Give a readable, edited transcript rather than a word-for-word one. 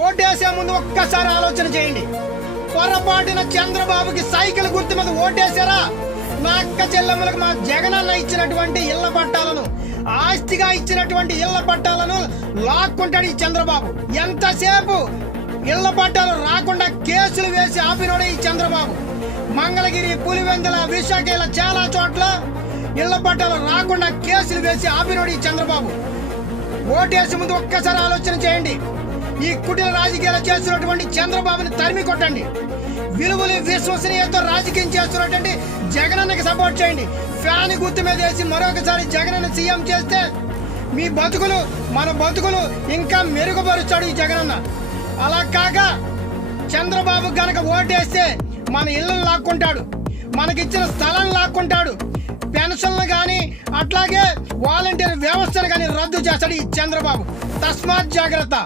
ఓటేసే ముందు ఒక్కసారి ఆలోచన చేయండి. పొరపాటున చంద్రబాబుకి సైకిల్ గుర్తు మీద ఓటేశారా? మా అక్క చెల్లెమ్మలకు మా జగనన్న ఇచ్చినటువంటి ఇళ్ల పట్టాలను, ఆస్తిగా ఇచ్చినటువంటి ఇళ్ల పట్టాలను లాక్కుంటాడు ఈ చంద్రబాబు. ఎంతసేపు ఇళ్ల పట్టాలు రాకుండా కేసులు వేసి ఆపినోడే ఈ చంద్రబాబు. మంగళగిరి, పులివెందుల, విశాఖ ఇలా చాలా చోట్ల ఇళ్ల పట్టాలు రాకుండా కేసులు వేసి ఆపినోడు ఈ చంద్రబాబు. ఓటేసే ముందు ఒక్కసారి ఆలోచన చేయండి. ఈ కుటిల రాజకీయాలు చేస్తున్నటువంటి చంద్రబాబుని తరిమి కొట్టండి. విలువలు, విశ్వసనీయతతో రాజకీయం చేస్తున్నటువంటి జగనన్నకి సపోర్ట్ చేయండి. ఫ్యాన్ గుర్తు మీద వేసి మరొకసారి జగనన్న సీఎం చేస్తే మీ బతుకులు, మన బతుకులు ఇంకా మెరుగుపరుస్తాడు ఈ జగనన్న. అలా కాక చంద్రబాబు గనక ఓటేస్తే మన ఇళ్లను లాక్కుంటాడు, మనకిచ్చిన స్థలం లాక్కుంటాడు, పెన్షన్లు కానీ అట్లాగే వాలంటీర్ వ్యవస్థను కానీ రద్దు చేస్తాడు ఈ చంద్రబాబు. తస్మాత్ జాగ్రత్త.